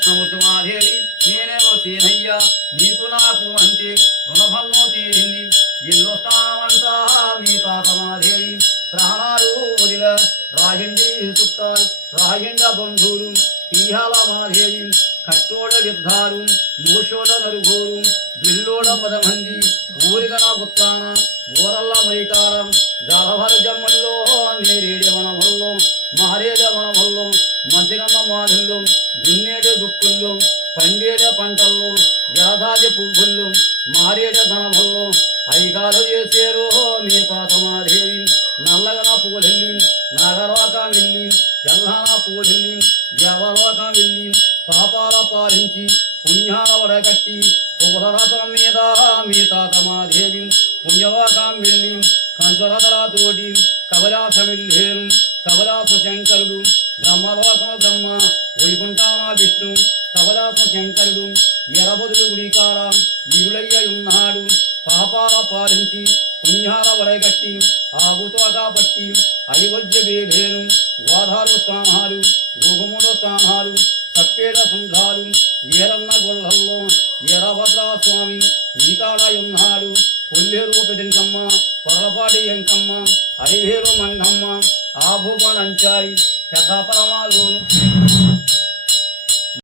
కృష్ణమూర్తి మాదేవి నేనేమో సీనయ్య నీకు నాకు అంటే రుణభంగం తీరింది ఇల్లు స్థానమంతా మీ తాత మాదేవి ప్రాణాలు వదిల రాయండి చుట్టాలు రాయండ బంధువులు తీయాల మాదేవి కట్టోడ యుద్ధాలు మూషోడ నలుగోరు బిల్లోడ 10 మంది ఊరిగన పుత్రాన ఊరల్ల మైకారం జాలభర జమ్మల్లో నేరేడే వనమల్లో మారేడే వనమల్లో మధ్యగమ్మ మాధుల్లో దున్నేడే దుక్కుల్లో పండేడే పంటల్లో జాదాది పువ్వుల్లో మారేడే ధనమల్లో ఐకాలు చేసేరో మీ తాత మాదేవి నల్లగన పూలెల్లి నాగలోకం వెళ్ళి తెల్లన పూలెల్లి దేవలోకం వెళ్ళి పాపాల పాలించి పుణ్యాల వడగట్టి పూలరథం మీద మీ తాత మాదేవి పుణ్యలోకం వెళ్ళి కంచురతలతోటి కవలాసమిల్లేరు కవలాస శంకరుడు బ్రహ్మలోకం బ్రహ్మ వైకుంఠమ విష్ణు కవలాస శంకరుడు ఎరబదులు గుడికాడ ఇరులయ్య ఉన్నాడు పాపాల పాలించి పుణ్యాల వడగట్టి ఆగుతోగా పట్టి ఐవద్య వేడేను గోధారు స్థానాలు గోగుముడు స్థానాలు సప్పేడ సుంధాలు ఏరన్న గొల్లల్లో ఎరభద్రాస్వామి నీకాడయున్నాడు కొల్లేరు పెదింకమ్మ పొరలపాటి ఎంకమ్మ అరివేలు మంగమ్మ ఆభూపణంచాయి పెద్ద పరమాలు